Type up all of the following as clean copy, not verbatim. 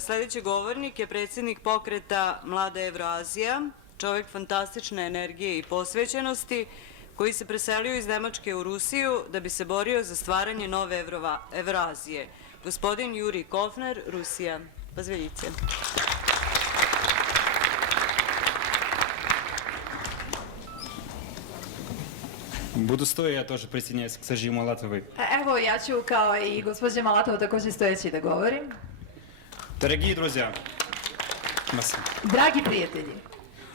Sljedeći govornik je predsjednik pokreta Mlada Evrazija, čovjek fantastične energije i posvećenosti, koji se preselio iz Nemačke u Rusiju da bi se borio za stvaranje nove Evrazije. Gospodin Juri Kofner, Rusija. Позвоните. Буду стоя, я тоже присоединяюсь к Сажи Малатовой. Evo, ja ću kao i gospođa Malatova također stojeći da govorim. Дорогие друзья, Dragi prijatelji,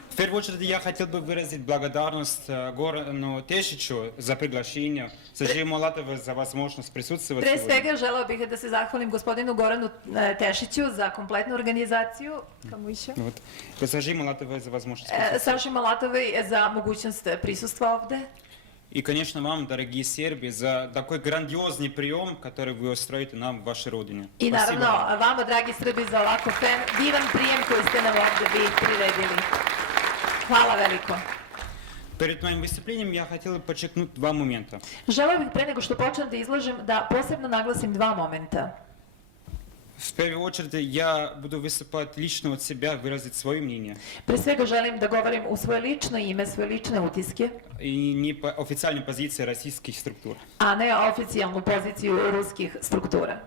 в первую очередь я хотел бы выразить благодарность Горану Тешичу за приглашение, Сажи Малатовой за возможность присутствовать pre сегодня. svega želeo bih da se zahvalim gospodinu Goranu Tešiću za kompletnu organizaciju. Kamo išao? Вот. Сажи Малатовой за возможность присутствовать. Saši Malatovoj za mogućnost prisustva ovde. И, конечно, вам, дорогие сербы, за такой грандиозный прием, который вы устроите нам в вашей родине. I naravno, vama, dragi Srbi, za ovako divan prijem koji ste nam ovde vi priredili. Hvala veliko. Перед моим выступлением я хотел бы подчеркнуть два момента. Želeo bih pre nego što počnem da izlažem da posebno naglasim dva momenta. В первую очередь я буду выступать лично от себя, выразить свое мнение. Pre svega želim da govorim u svoje lično ime, svoje lične utiske, И не по официальной позиции российских структур. a ne oficijalnu poziciju ruskih struktura.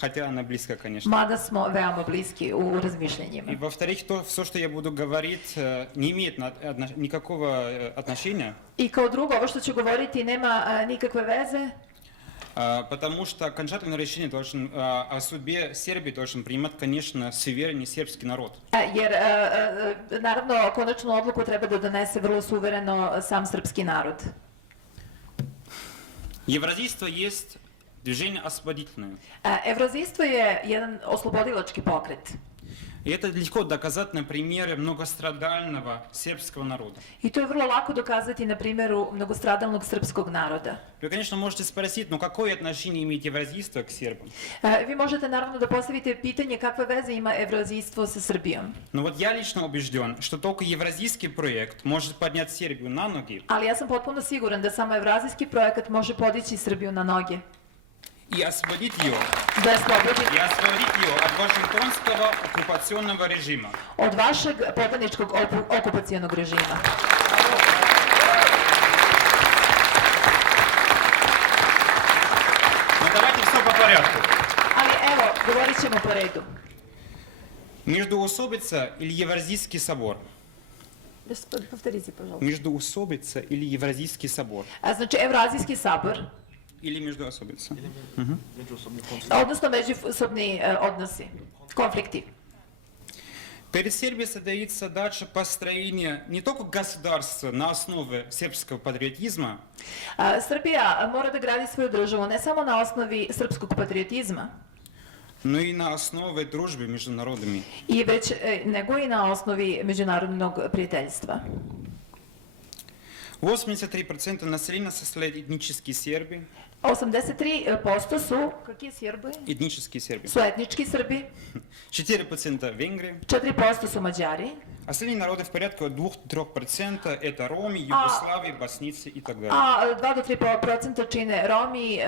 Хотя она близка, конечно. Mada smo veoma bliski u И razmišljanjima. во-вторых, все, что я буду говорить, не имеет никакого отношения, I kao drugo, ovo što ću govoriti nema nikakve veze, потому что окончательное решение о судьбе Сербии должен принимать, конечно, суверенный сербский народ. jer naravno konačnu odluku treba da donese vrlo suvereno sam srpski narod. Евразийство есть движение освободительное. Evrozistvo je jedan oslobodilački pokret. И это легко доказать на примере многострадального сербского народа. I to je vrlo lako dokazati na primjeru mnogostradalnog srpskog naroda. Вы, конечно, можете спросить, ну какое отношение имеет евразийство к сербам? Vi možete naravno da postavite pitanje kakve veze ima evrozistvo sa Srbijom. Но вот я лично убежден, что только евразийский проект может поднять Сербию на ноги Ali ja sam potpuno siguran da samo evrazijski projekat može podići Srbiju na noge. и освободить ее, Da je slobodi от Вашингтонского оккупационного режима. od vašeg podaničkog okupacijonog režima. Но давайте все по порядку. Ali evo, govorit ćemo po redu. Междоусобица или Евразийский собор? Повторите, пожалуйста. Междоусобица или Евразийский собор? Znači, Evrazijski sabor, Или междуособица? odnosno međusobni odnosi, konflikti. Перед Сербией стоит задача построения не только государства на основе сербского патриотизма, Srbija mora da gradi svoju državu ne samo na osnovi srpskog patriotizma, но и на основе дружбы между народами. nego i na osnovi međunarodnog prijateljstva. 83% населения составляют этнические сербы. 83% su, kakvi Srbi? Этнические сербы. Su etnički Srbi, 4% венгры. 4% su Mađari, Остальные народы в порядке от 2-3% это роми, югославы, боснийцы и так далее. a 2 do 3% čine Romi,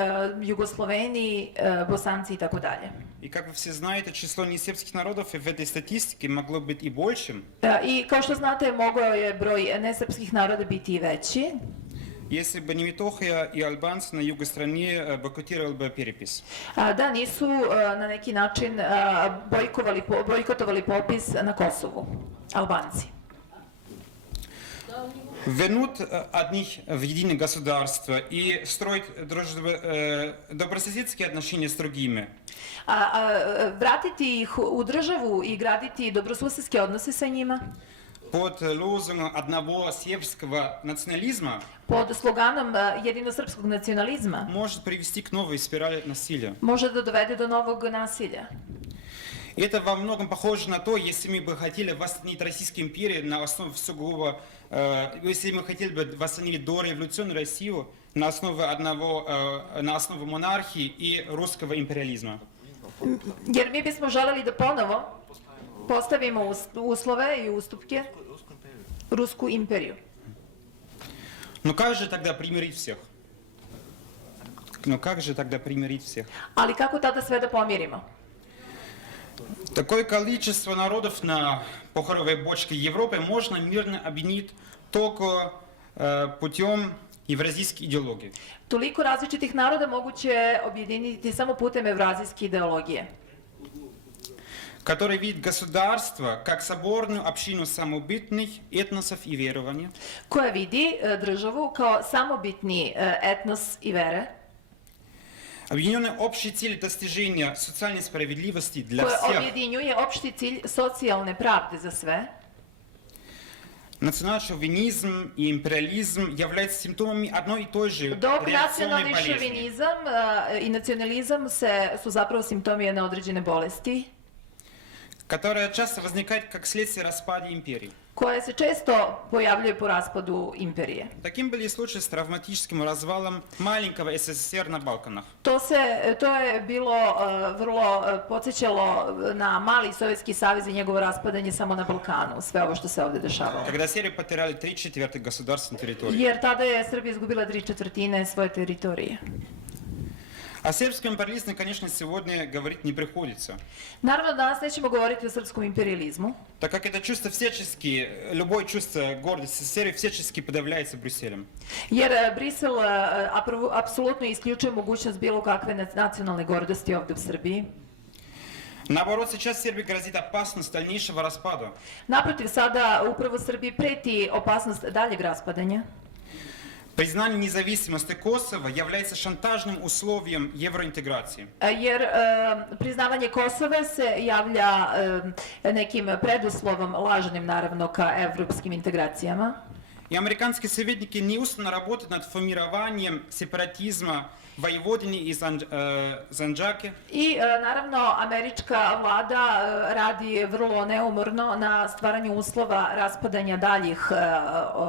Jugosloveni, Bosanci i tako dalje. И как вы все знаете, число несербских народов в этой статистике могло быть и большим, I kao što znate, mogao je broj nesrpskih naroda biti i veći, если бы не Метохия и албанцы на юго страны бойкотировали бы перепись. da nisu na neki način bojkotovali popis na Kosovu, Albanci. Вернуть одних в единое государство и строить добрососедские отношения с другими. Vratiti ih u državu i graditi dobrosusedske odnose sa njima Под лозунгом одного сербского национализма pod sloganom jedinosrpskog nacionalizma может привести к новой спирали насилия. može da dovede do novog nasilja. Это во многом похоже на то, если мы бы хотели восстановить Российскую империю на основе сугубо, если мы хотели бы восстановить дореволюционную Россию на основе монархии и русского империализма. Jer mi bismo želeli da ponovo postavimo uslove i ustupke Rusku imperiju. Но как же тогда примирить всех? Но как же тогда примирить всех? Ali kako tada sve da pomirimo? Такое количество народов на похоровой бочке Европы можно мирно объединить только путем евразийской идеологии. Toliko različitih naroda moguće je objediniti samo putem evrazijske ideologije, Который видит государство как соборную общину самобытных этносов и верований, koja vidi državu kao samobitni etnos i vere, объединенные общей целью достижения социальной справедливости для koja всех. objedinjuje opšti cilj socijalne pravde za sve, Национал-шовинизм и империализм являются симптомами одной и той же dok реакционной nacionalni болезни. šovinizam i nacionalizam su zapravo simptomi jedne određene bolesti, Которая часто возникает как следствие распада империи. koja se često pojavljuje po raspadu imperije. Таким были случаи с травматическим развалом маленького СССР на Балканах. To je bilo vrlo podsjećalo na mali Sovjetski savez i njegovo raspadanje samo na Balkanu, sve ovo što se ovdje dešavalo. Когда Сербия потеряли 3/4 государственной территории. Jer tada je Srbija izgubila 3/4 svoje teritorije. О сербском империализме, конечно, сегодня говорить не приходится, Naravno, danas nećemo govoriti o srpskom imperializmu, так как это чувство всячески, любое чувство гордости Сербии всячески подавляется Брюсселем. jer Brisel apsolutno isključuje mogućnost bilo kakve nacionalne gordosti ovdje u Srbiji. Наоборот, сейчас Сербии грозит опасность дальнейшего распада. Naprotiv, sada upravo Srbiji preti opasnost daljeg raspadanja, Признание независимости Косово является шантажным условием евроинтеграции. jer priznavanje Kosova se javlja nekim preduslovom, lažnim naravno, ka evropskim integracijama. И американские советники неустанно работают над формированием сепаратизма Воеводини и Санджаки. I naravno američka vlada radi vrlo neumorno na stvaranju uslova raspadanja daljih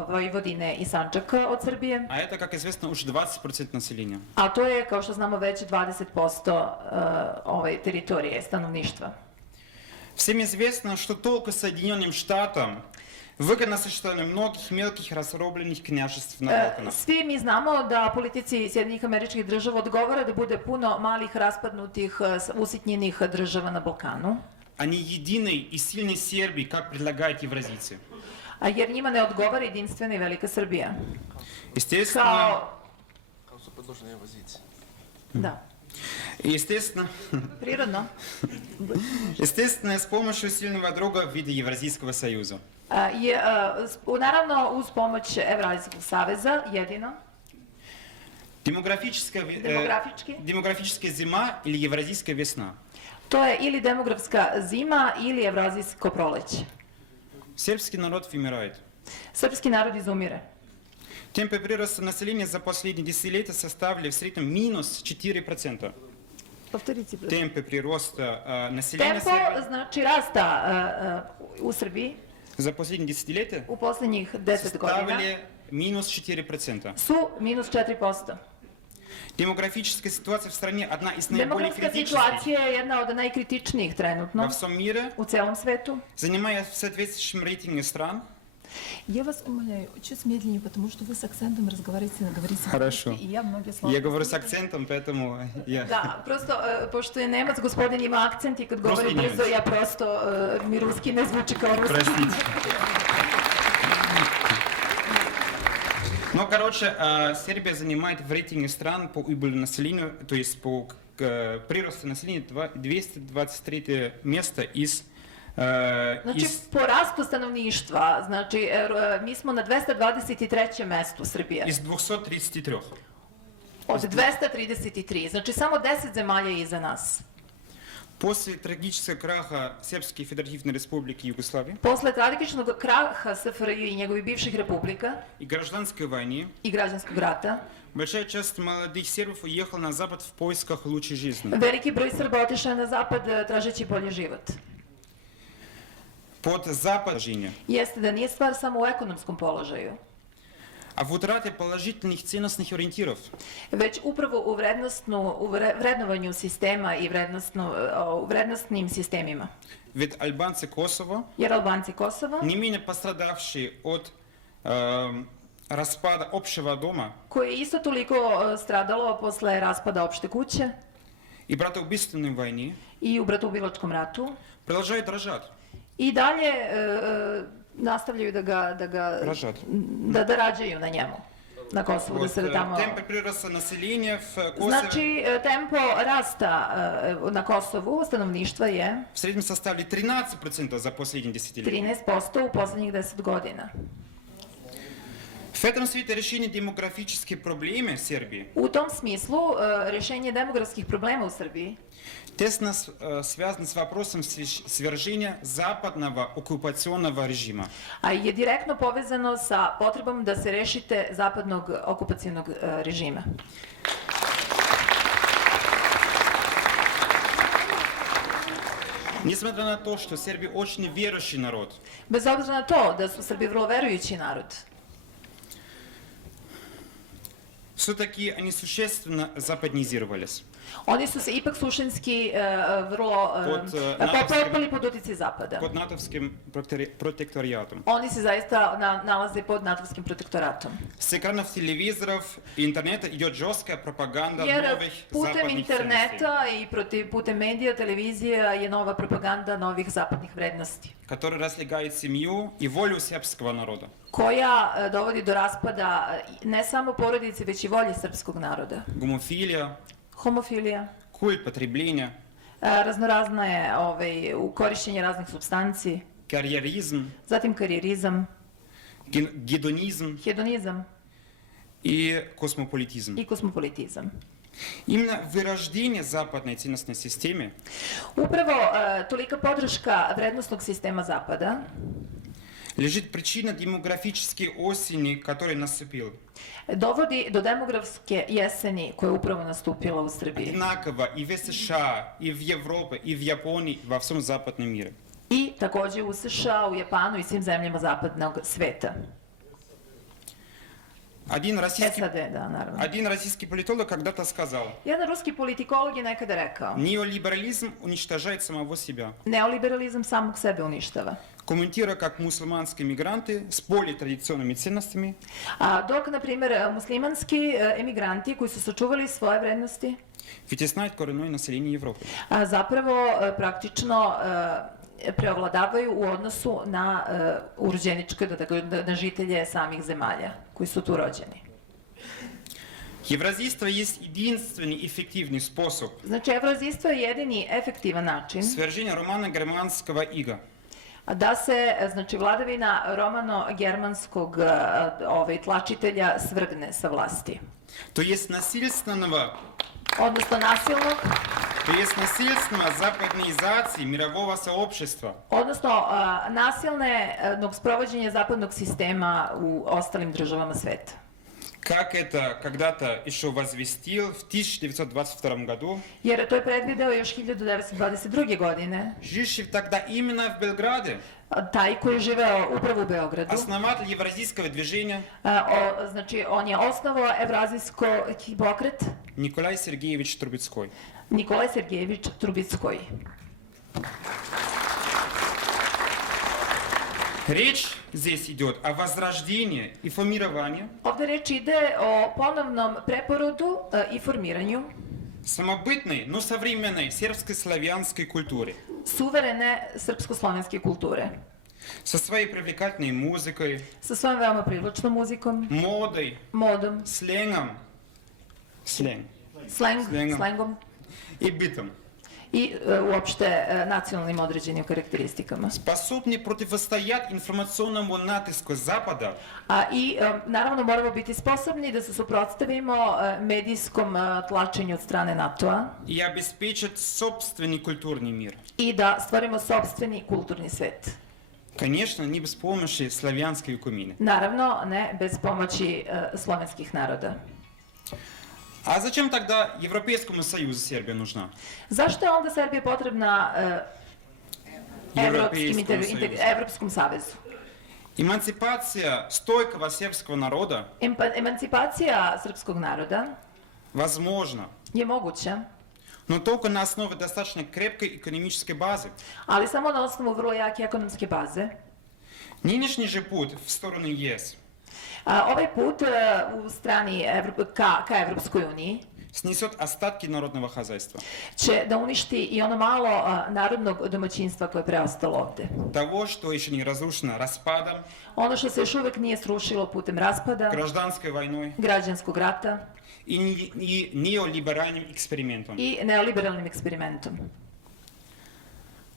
Vojvodine i Sandžaka od Srbije. А это, как известно, уже 20% населения. A to je, kao što znamo, već 20% teritorije stanovništva. Всем известно, что толку Соединенным Штатам выгодно сочетание многих мелких раздробленных княжеств на Балканах. Svi mi znamo da politici Sjedinjenih Američkih Država odgovara da bude puno malih raspadnutih, usitnjenih država na Balkanu, А не единой и сильной Сербии, как предлагают евразийцы. a jer njima ne odgovara jedinstvena i velika Srbija. Естественно, Kao, su predložene evazijci. da, естественно, prirodno. естественно, с помощью сильного друга в виде Евразийского союза. Naravno, uz pomoć Evrazijskog saveza, jedino, демографическая зима или евразийская весна. to je ili demografska zima ili evrazijsko proleće. Сербский народ вымирает. Srpski narod izumire. Темпы прироста населения за последние десятилетия составили в среднем минус 4%. Повторите. Темпы прироста населения Tempo, Сербии znači rasta u Srbiji за последние десятилетия u posljednjih 10 godina составили минус 4%. su minus 4%. Демографическая ситуация в стране одна из наиболее Demografska критичных situacija je jedna od najkritičnijih во trenutno всем мире, u celom svetu. занимая в соответствующем рейтинге стран. Я вас умоляю, чуть медленнее, потому что вы с акцентом говорите Хорошо. по-русски, и я многие слова... Я говорю с акцентом, поэтому я... Da, prosto, pošto je Nemac, gospodin ima akcent i kad govori Ruski brzo, Nemac. ja prosto, mi ruski ne zvuči kao ruski. Простите. Ну, короче, Сербия занимает в рейтинге стран по убыли населению, то есть по приросту населения 223 место из... Znači, po rastu stanovništva, znači, mi smo na 223. mestu Srbije. Из 233. Od 233, znači samo 10 zemalja je iza nas. После трагического краха Сербской Федеративной Республики Югославии Posle tragičnog kraha SFRJ i njegovih bivših republika и гражданской войны, i građanskog rata, большая часть молодых сербов уехала на Запад в поисках лучшей жизни. veliki broj Srba otišao je na zapad tražeći bolji život. Под Запад жизни. Jeste da nije stvar samo u ekonomskom položaju, А в утрате положительных ценностных ориентиров. već upravo u vrednovanju sistema i vrednostnim sistemima. Ведь альбанцы Косово, Jer Albanci Kosova, не менее пострадавшие от распада общего дома, koji je isto toliko stradalo posle raspada opšte kuće, и братоубийственной войне i u bratoubilačkom ratu продолжают рожать. i dalje nastavljaju Ražat. da rađaju na njemu, na Kosovu, da Вот, se tamo... темпы прироста населения в Косово Znači, tempo rasta na Kosovu stanovništva je в среднем составили 13% за последние десятилетия. 13% u poslednjih 10 godina. В этом свете решение демографических проблем Сербии U tom smislu, rješenje demografskih problema u Srbiji тесно связано с вопросом свержения западного оккупационного режима. a je direktno povezano sa potrebom da se rešite zapadnog okupacionog režima. Несмотря на то, что Сербия очень верующий народ, Bez obzira na to da su Srbi vrlo verujući narod, все-таки они существенно западнизировались. oni su se ipak suštinski vrlo potpali pod uticaj Zapada. Под натовским протекториатом. Oni se zaista nalaze pod natovskim protektoratom. С экранов телевизоров и интернета идет жесткая пропаганда Jer новых putem западных ценностей, interneta i putem medija, televizija je nova propaganda novih zapadnih vrednosti, которая разлагает семью и волю сербского народа. koja dovodi do raspada ne samo porodice, već i volje srpskog naroda. Гомофилия, Homofilija, культ потребления, raznorazna je u korišćenje raznih supstanci, карьеризм, zatim karijerizam, гедонизм hedonizam и космополитизм. i kosmopolitizam. Именно вырождение западной ценностной системы Upravo tolika podrška vrednostnog sistema Zapada лежит причина демографической осени, которая наступила. dovodi do demografske jeseni koja je upravo nastupila u Srbiji. Одинаково и в США, и в Европе, и в Японии, и во всем западном мире. I takođe u США, u Japanu i svim zemljama zapadnog sveta. Один российский, SAD, da, naravno. один российский политолог когда-то сказал, Jedan ruski politikolog je nekada rekao, неолиберализм уничтожает самого себя. neoliberalizam samog sebe uništava. Комментируя, как мусульманские мигранты с более традиционными ценностями A dok, na primjer, muslimanski emigranti koji su sačuvali svoje vrednosti, вытесняют коренное население Европы. zapravo praktično preovladavaju u odnosu na urođeničke, na žitelje samih zemalja koji su tu rođeni. Евразийство есть единственный эффективный способ Znači, evroazijstvo je jedini efektivan način свержения романо-германского ига. da se, znači, vladavina romano-germanskog tlačitelja svrgne sa vlasti. То есть насильственного, Odnosno nasilnog, то есть насильственного западноизации мирового сообщества. odnosno nasilnog sprovođenja zapadnog sistema u ostalim državama sveta. Как это когда-то еще возвестил в 1922 году, Jer to je predvideo još 1922. godine живший тогда именно в Белграде, taj koji je živeo upravo u Beogradu. основатель евразийского движения Znači, on je osnovao evrazijski pokret Николай Сергеевич Трубецкой. Nikolaj Sergejević Trubickoj. Речь здесь идет о возрождении и формировании Ovde reč ide o ponovnom preporodu i formiranju самобытной, но современной сербско-славянской культуры suverene srpsko-slovenske kulture со своей привлекательной музыкой, sa svojom veoma privlačnom muzikom, модой, modom, слэнгом slengom и битом, i uopšte nacionalnim određenim karakteristikama. способны противостоять информационному натиску Запада I naravno moramo biti sposobni da se suprotstavimo medijskom tlačenju od strane NATO-a и обеспечить собственный культурный мир. i da stvorimo sopstveni kulturni svet. Конечно, не без помощи славянской кумины. Naravno, ne bez pomoći slovenskih naroda. А зачем тогда Европейскому Союзу Сербия нужна? Zašto je onda Serbija potrebna Evropskom savezu? Эмансипация стойкого сербского народа Emancipacija srpskog naroda возможна, je moguća, но только на основе достаточно крепкой экономической базы. ali samo na osnovu vrlo jake ekonomske baze. Нынешний же путь в сторону ЕС Ovaj put u strani ka Evropskoj uniji снесет остатки народного хозяйства. će da uništi i ono malo narodnog domaćinstva koje je preostalo ovde. Того, что еще не разрушено распадом, Ono što se još uvek nije srušilo putem raspada, гражданской войной građanskog rata и неолиберальным экспериментом. i neoliberalnim eksperimentom.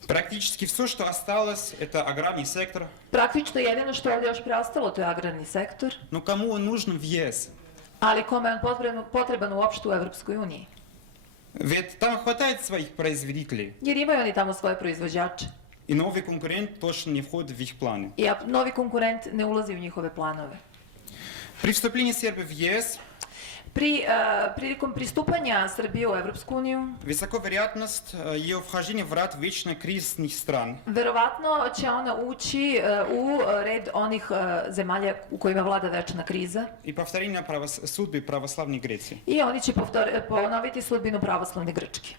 Практически все, что осталось, это аграрный сектор. Praktično jedino što je ovdje još preostalo to je agrarni sektor, Но кому он нужен в ЕС? ali kome je on potreban uopšte u Evropskoj uniji. Ведь там хватает своих производителей, Jer imaju oni tamo svoje proizvođače. и новый конкурент точно не входит в их планы. I novi konkurent ne ulazi u njihove planove. При вступлении Сербии в ЕС Prilikom pristupanja Srbije u Evropsku uniju, высока вероятность ее вхождения в ряд вечно кризисных стран. verovatno će ona ući u red onih zemalja u kojima vlada večna kriza И повторение судьбы православной Греции. i oni će ponoviti sudbinu pravoslavne Grčke.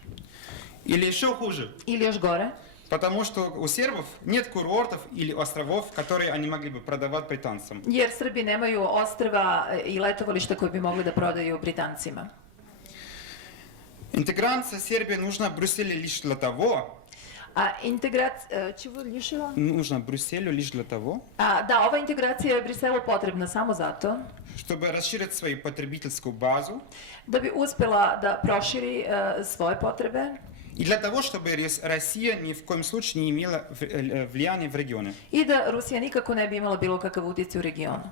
Или еще хуже, Ili još gore, потому что у сербов нет курортов или островов, которые они могли бы продавать британцам. jer Srbi nemaju ostrva i letovališta koje bi mogli da prodaju Britancima. Интеграция Сербии нужна Брюсселю лишь для того, Čего lišila? нужна Брюсселю лишь для того, Da, ova integracija je Briselu potrebna samo zato чтобы расширить свою потребительскую базу da bi uspela da proširi svoje potrebe и для того, чтобы Россия ни в коем случае не имела влияния в регионе. i da Rusija nikako ne bi imala bilo kakav utjecaj u regionu.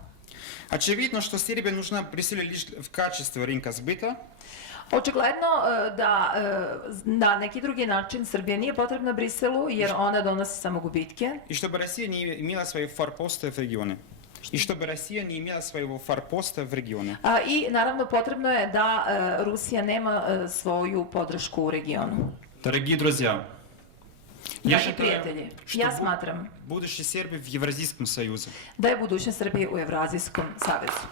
Очевидно, что Сербия нужна Брюсселю лишь в качестве рынка сбыта, Očigledno da na neki drugi način Srbija nije potrebna Briselu jer ona donosi samo gubitke и чтобы Россия не имела своего форпоста в регионе. И чтобы Россия не имела своего форпоста в регионе. i naravno potrebno je da Rusija nema svoju podršku u regionu. Дорогие друзья, я Dragi считаю, prijatelji, ja smatram будущее Сербии в Евразийском Союзе. da je budućnost Srbije u Evroazijskom savezu.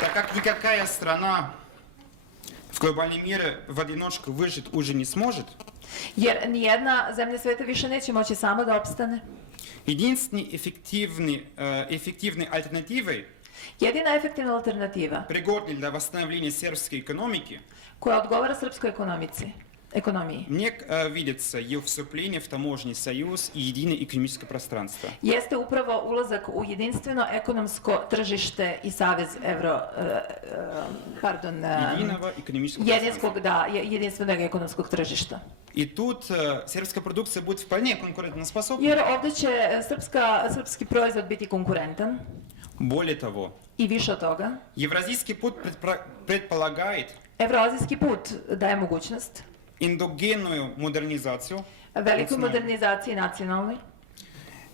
Так как никакая страна в глобальном мире в одиночку выжить уже не сможет, Jer nijedna zemlja sveta više neće moći sama da opstane. единственной эффективной альтернативой, Jedina efektivna alternativa пригодной для восстановления сербской экономики, koja odgovara srpskoj ekonomiji мне видится ее вступление в таможенный союз и единое экономическое пространство. jeste upravo ulazak u jedinstveno ekonomsko tržište i savez Единого экономического пространства. jedinstvenog ekonomskog tržišta. И тут сербская продукция будет вполне конкурентоспособна. Jer ovdje će srpski proizvod biti konkurentan Более того, i više od toga. евразийский путь предполагает Evroazijski put daje mogućnost эндогенную модернизацию, velikoj modernizaciji nacionalnoj,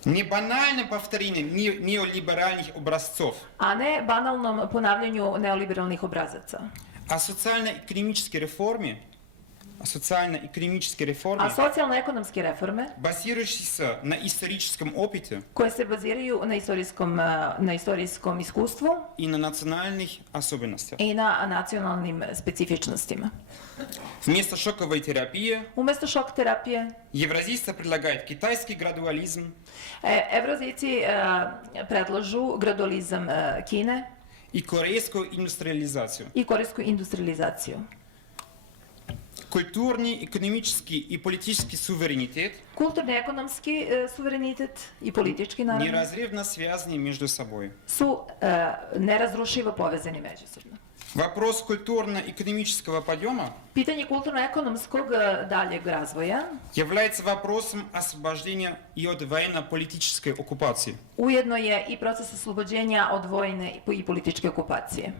не банальное повторение неолиберальных образцов, a ne banalnom ponavljanju neoliberalnih obrazaca. а социально-экономической реформе, A socijalno-ekonomske reforme базирующейся на историческом опыте koje se baziraju na istorijskom iskustvu и на национальных особенностях. i na nacionalnim specifičnostima. Вместо шоковой терапии Umesto šok terapije, евразийство предлагает китайский градуализм, Evroazijci predlažu gradualizam Kine и корейскую индустриализацию. i korejsku industrializaciju. Культурный, экономический и политический суверенитет Kulturni, ekonomski suverenitet i politički, naravno, неразрывно связаны между собой. su nerazrušivo povezani međusobno. Вопрос культурно-экономического подъема Pitanje kulturno-ekonomskog daljeg razvoja является вопросом освобождения и от военно-политической оккупации. ujedno je i proces oslobođenja od vojne i političke okupacije.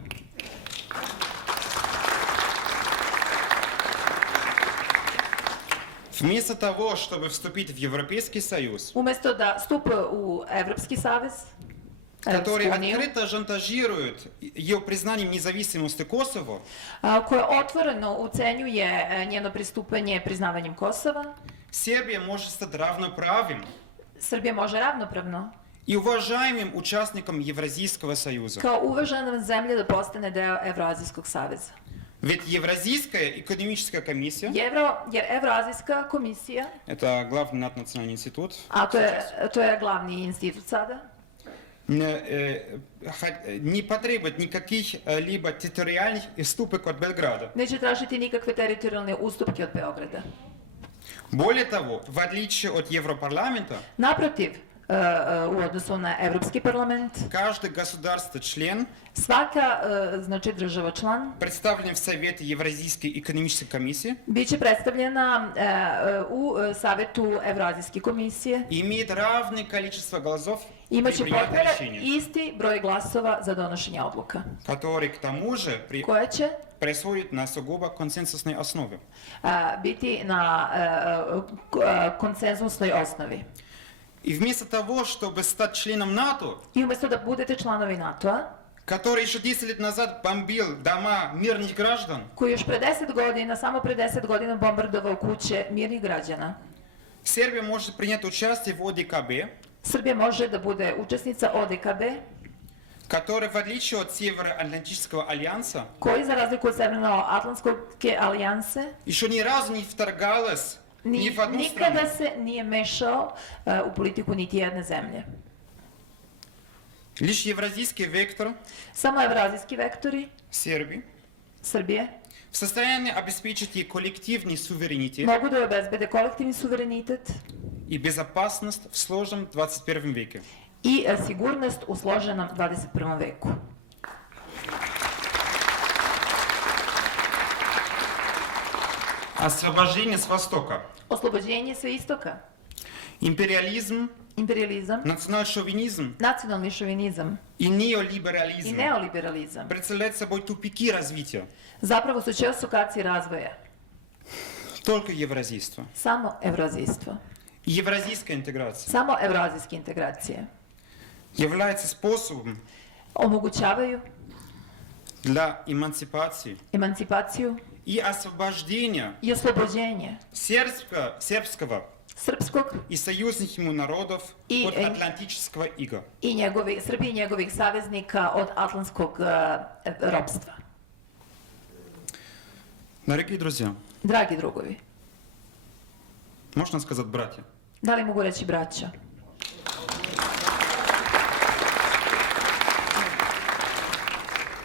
Вместо того, чтобы вступить в Европейский Союз, Umesto da stupe u Evropski savez, который Evropsku uniju, открыто шантажирует ее признанием независимости Косово, koja otvoreno ucenjuje njeno pristupanje priznavanjem Kosova, Сербия может стать равноправным Srbija može ravnopravno и уважаемым участником Евразийского Союза. kao uvažena zemlja da postane deo Evroazijskog saveza. Ведь Евразийская экономическая комиссия, Jer Evroazijska komisija, это главный наднациональный институт, a to je glavni institut sada, не потребует никаких либо территориальных уступок от Белграда. Neće tražiti nikakve teritorijalne ustupke od Beograda. Более того, в отличие от Европарламента, Naprotiv, u odnosu na Evropski parlament, каждый государство-член, svaka znači država član представленный в Совете Евразийской экономической комиссии, biće predstavljena u Savetu Evrazijske komisije. имеет равное количество голосов при Imaće принятии potpore решения, isti broj glasova za donošenje odluka, которые к тому же koje će происходят на сугубо консенсусной основе. biti na konsensusnoj osnovi. И вместо того, чтобы стать членом НАТО, I umjesto da budete članovi NATO-a, который еще 10 лет назад бомбил дома мирных граждан, koji još pre 10 godina, samo pre 10 godina bombardovao kuće mirnih građana, Сербия может принять участие в ОДКБ, Srbija može da bude učesnica ODKB, который, в отличие от Североатлантического альянса, koji za razliku od Severnoatlantske alijanse еще ни разу не вторгалась ни в одну страну. nikada se nije mešao u politiku niti jedne zemlje. Лишь евразийский вектор Samo evrazijski vektori Сербии Srbije в состоянии обеспечить ей коллективный суверенитет mogu da obezbede kolektivni suverenitet и безопасность в сложном 21 веке. i sigurnost u složenom 21. veku. Освобождение с Востока, Oslobođenje sa istoka, империализм, imperializam, национал-шовинизм nacionalni šovinizam и i неолиберализм neoliberalizam представляют собой тупики развития. zapravo su ćosukacije razvoja, Только евразийство. samo evrazijstvo, И евразийская интеграция samo evrazijske integracije является способом omogućavaju для эмансипации emancipaciju и освобождения i oslobođenje сербского srpskog и союзных ему народов И, от атлантического ига. i Srbije i njegovih saveznika od atlantskog ropstva. Дорогие друзья, Dragi drugovi, можно сказать братья, da li mogu reći braća?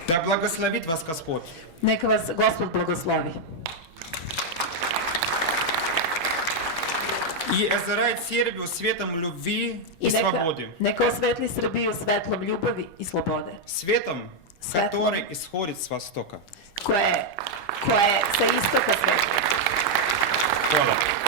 да благословит вас Господь Neka vas Gospod blagoslovi и озаряет Сербию светом любви и i свободы, neka osvetli Srbiju svetlom ljubavi i slobode, светом, Светлом. который исходит с Востока. koje sa istoka sveta. Hvala.